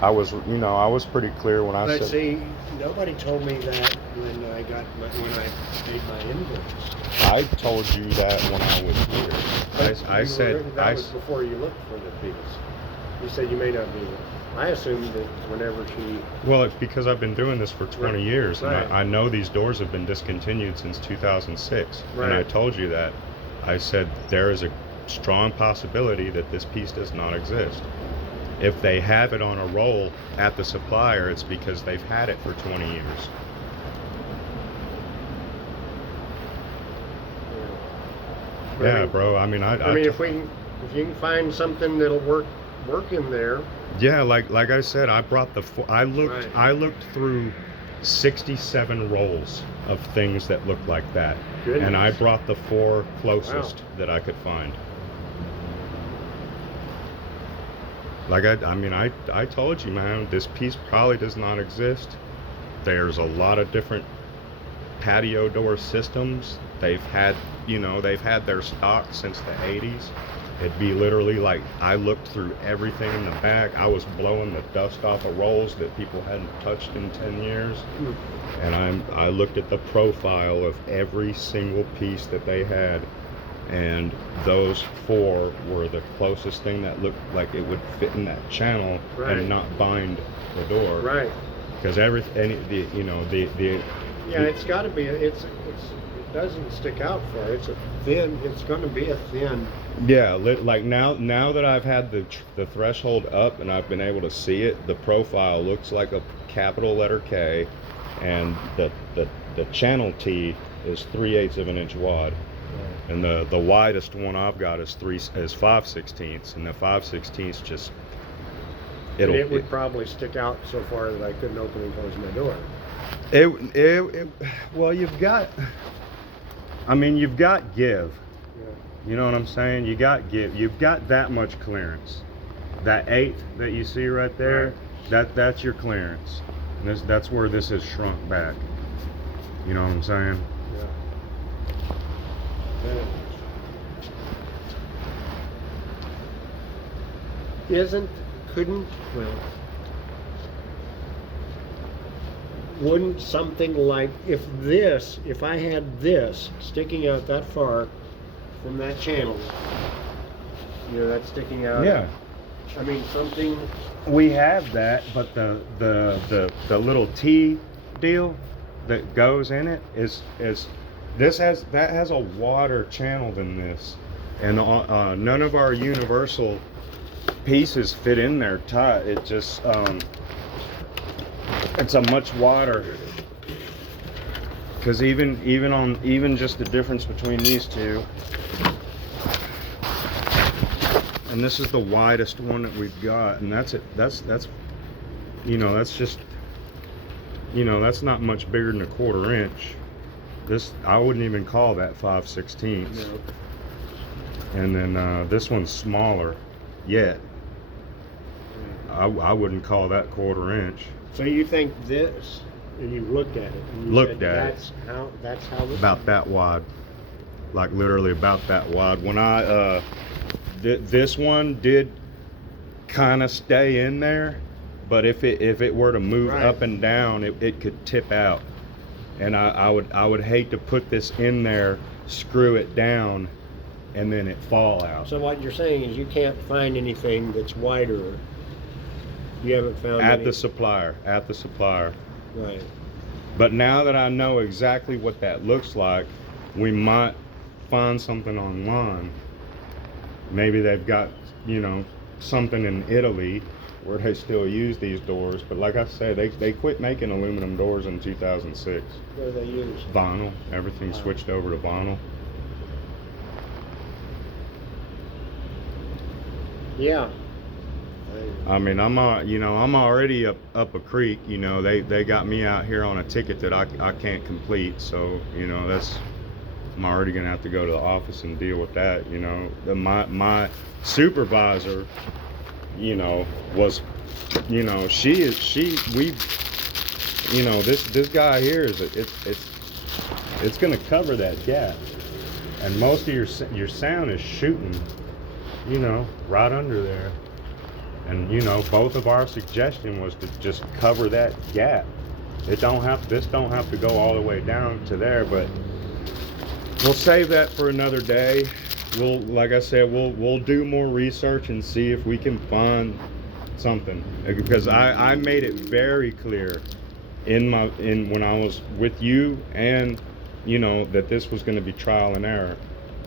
I was pretty clear when I But said. see, nobody told me that when I paid my invoice. I told you that when I was here. I said That was before you looked for the piece. You said you may not be. I assumed that whenever she. Well, it's because I've been doing this for 20 years, and Right. I know these doors have been discontinued since 2006. Right. And I told you that. I said there is a strong possibility that this piece does not exist. If they have it on a roll at the supplier, it's because they've had it for 20 years. Yeah, bro. I mean, if you can find something that'll work in there. Yeah, like I said, I brought I looked through 67 rolls of things that looked like that. Goodness. And I brought the 4 closest that I could find. Like I told you, man, this piece probably does not exist. There's a lot of different patio door systems. They've had their stock since the 80s. It'd be literally like I looked through everything in the back. I was blowing the dust off of rolls that people hadn't touched in 10 years. And I looked at the profile of every single piece that they had, and those 4 were the closest thing that looked like it would fit in that channel and not bind the door. Right. Because it's got to be. It doesn't stick out far. It's going to be a thin. Yeah, like now that I've had the threshold up and I've been able to see it, the profile looks like a capital letter K, and the channel T is 3/8 of an inch wide, and the widest one I've got is 5/16, and the 5/16 just it would probably stick out so far that I couldn't open and close my door. Well, you've got give. You know what I'm saying? You got give. You've got that much clearance. That 1/8 that you see right there, that's your clearance. And that's where this is shrunk back. You know what I'm saying? Yeah. Wouldn't something like if I had this sticking out that far from that channel, that's sticking out. Yeah. I mean, something. We have that, but the little T deal that goes in it is that has a wider channel than this, and none of our universal pieces fit in there tight. It just it's a much wider. Because even just the difference between these two, and this is the widest one that we've got, and that's just that's not much bigger than a 1/4 inch. This I wouldn't even call that 5/16. No. And then this one's smaller yet. I wouldn't call that 1/4 inch. So you think this? And you looked at it. And you said that's how. About that wide, like literally about that wide. When this one did kind of stay in there, but if it were to move up and down, it could tip out, and I would hate to put this in there, screw it down, and then it fall out. So what you're saying is you can't find anything that's wider. You haven't found at the supplier. Right. But now that I know exactly what that looks like, we might find something online. Maybe they've got, something in Italy where they still use these doors. But like I said, they quit making aluminum doors in 2006. What do they use? Vinyl. Everything switched over to vinyl. Yeah. I mean, I'm already up a creek. They got me out here on a ticket that I can't complete. So I'm already gonna have to go to the office and deal with that. My supervisor, was, this guy here it's gonna cover that gap, and most of your sound is shooting, right under there. And you know, both of our suggestion was to just cover that gap. This don't have to go all the way down to there, but we'll save that for another day. We'll, like I said, we'll do more research and see if we can find something, because I made it very clear in when I was with you, and you know, that this was going to be trial and error.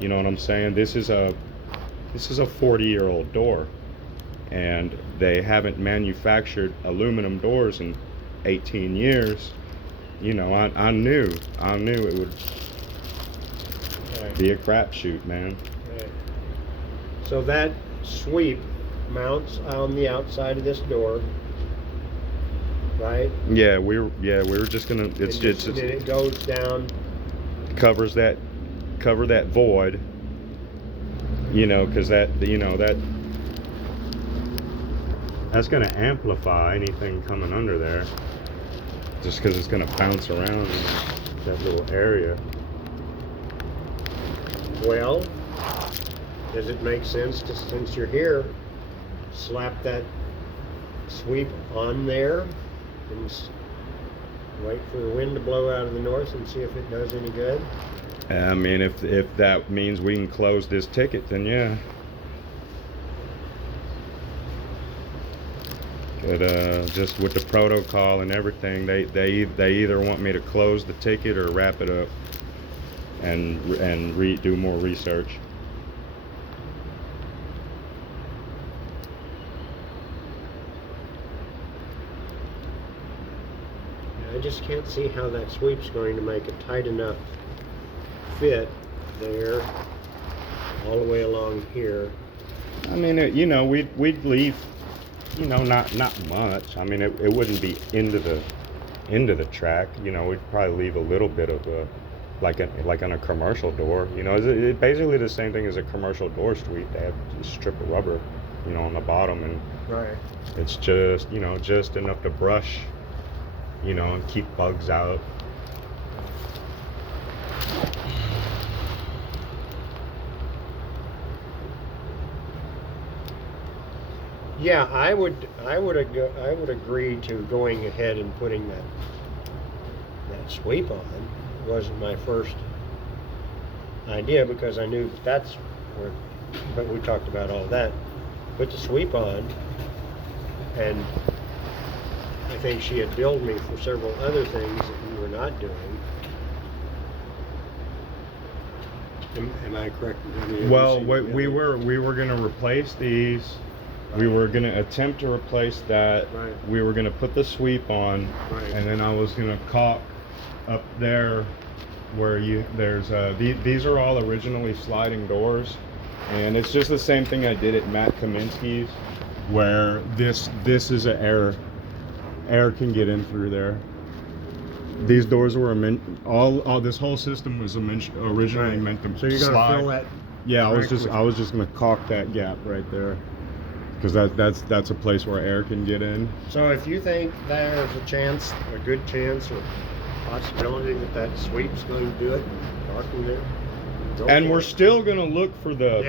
You know what I'm saying? This is a 40-year-old door, and they haven't manufactured aluminum doors in 18 years. You know, I knew it would be a crapshoot, man. Right. So that sweep mounts on the outside of this door, right? Yeah, we were just gonna. It's And just then it goes down. cover that void. You know, because that's gonna amplify anything coming under there. Just because it's gonna bounce around in that little area. Well, does it make sense to, since you're here, slap that sweep on there and wait for the wind to blow out of the north and see if it does any good? I mean, if that means we can close this ticket, then yeah. But just with the protocol and everything, they either want me to close the ticket or wrap it up and do more research. I just can't see how that sweep's going to make a tight enough fit there all the way along here. I mean, you know, we'd leave, you know, not much. I mean, it wouldn't be into the track. You know, we'd probably leave a little bit of a, like on a commercial door. You know, it's basically the same thing as a commercial door sweep. They have a strip of rubber, you know, on the bottom, and Right. it's just, you know, just enough to brush, you know, and keep bugs out. Yeah, I would agree to going ahead and putting that sweep on. It wasn't my first idea because I knew that's where, but we talked about all that. Put the sweep on, and I think she had billed me for several other things that we were not doing. Am I correct? Well, we were going to replace these. We were going to attempt to replace that. Right. We were going to put the sweep on, Right. and then I was going to caulk up there where these are all originally sliding doors, and it's just the same thing I did at Matt Kaminsky's, where this is an air can get in through there. These doors were all this whole system was originally Right. meant to So you're slide. gonna fill that? Yeah, I was correctly? just gonna caulk that gap right there, because that's a place where air can get in. So if you think there's a good chance or possibility that sweep's going to do it, parking there, go And for we're it. still gonna look for the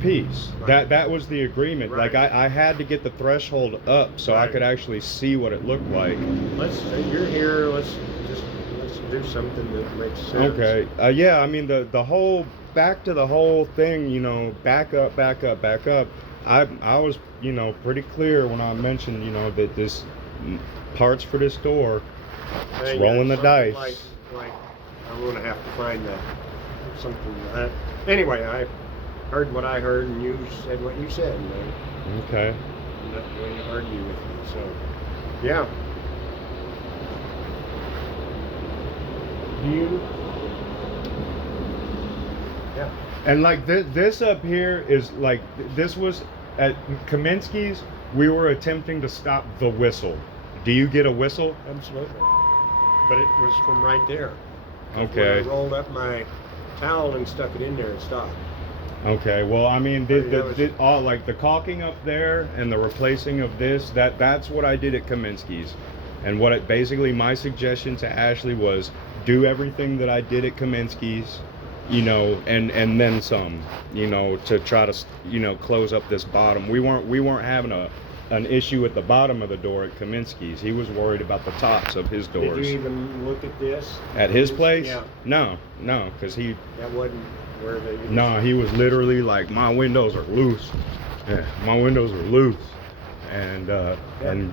piece. Right. That was the agreement. Right. Like I had to get the threshold up so I Right. could actually see what it looked like. You're here. Let's do something that makes sense. Okay. Yeah. I mean the whole back to the whole thing. You know, back up. I was, you know, pretty clear when I mentioned, you know, that this parts for this door. It's Hang rolling on, the something dice. Like I'm going to have to find that. Something like that. Anyway, I heard what I heard, and you said what you said. And Okay. I'm not going to argue with you. So, yeah. Yeah. And like this up here is like, this was at Kaminsky's. We were attempting to stop the whistle. Do you get a whistle? Absolutely. But it was from right there. 'Cause Okay. when I rolled up my towel and stuck it in there and stopped. Okay. Well, I mean, That was- all like the caulking up there and the replacing of this, that's what I did at Kaminsky's. And what it basically, my suggestion to Ashley was do everything that I did at Kaminsky's, you know, and then some, you know, to try to, you know, close up this bottom. We weren't having an issue at the bottom of the door at Kaminsky's. He was worried about the tops of his Did doors. you even look at this? At his place? Yeah. No, because he. That wasn't where the. No, he was literally like, my windows are loose. Yeah, my windows are loose, and and.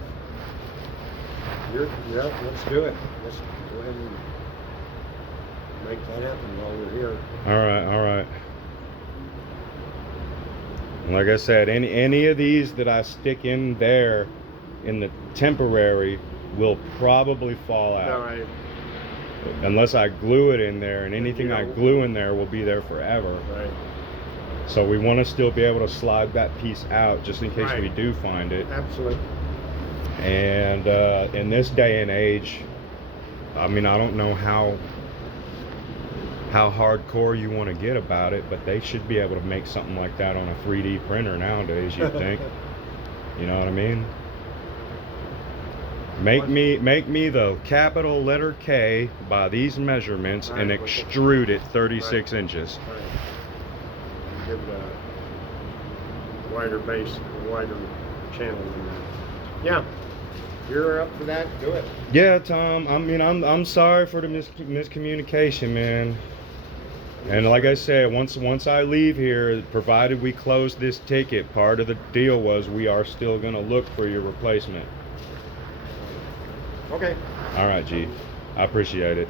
Yeah, let's do it. Let's go ahead and make that happen while we're here. All right. Like I said, any of these that I stick in there in the temporary will probably fall out. No, Unless I glue it in there, and anything You I know- glue in there will be there forever. right. So we want to still be able to slide that piece out just in case Right. we do find it. Absolutely. And in this day and age, I mean, I don't know how hardcore you want to get about it, but they should be able to make something like that on a 3D printer nowadays, you'd think. You know what I mean? Make me the capital letter K by these measurements and Right. extrude it 36 inches. Right. Give it a wider base, a wider channel than that. Yeah. You're up for that? Do it. Yeah, Tom. I mean, I'm sorry for the miscommunication, man. And like I said, once I leave here, provided we close this ticket, part of the deal was we are still gonna look for your replacement. Okay. All right, G. I appreciate it.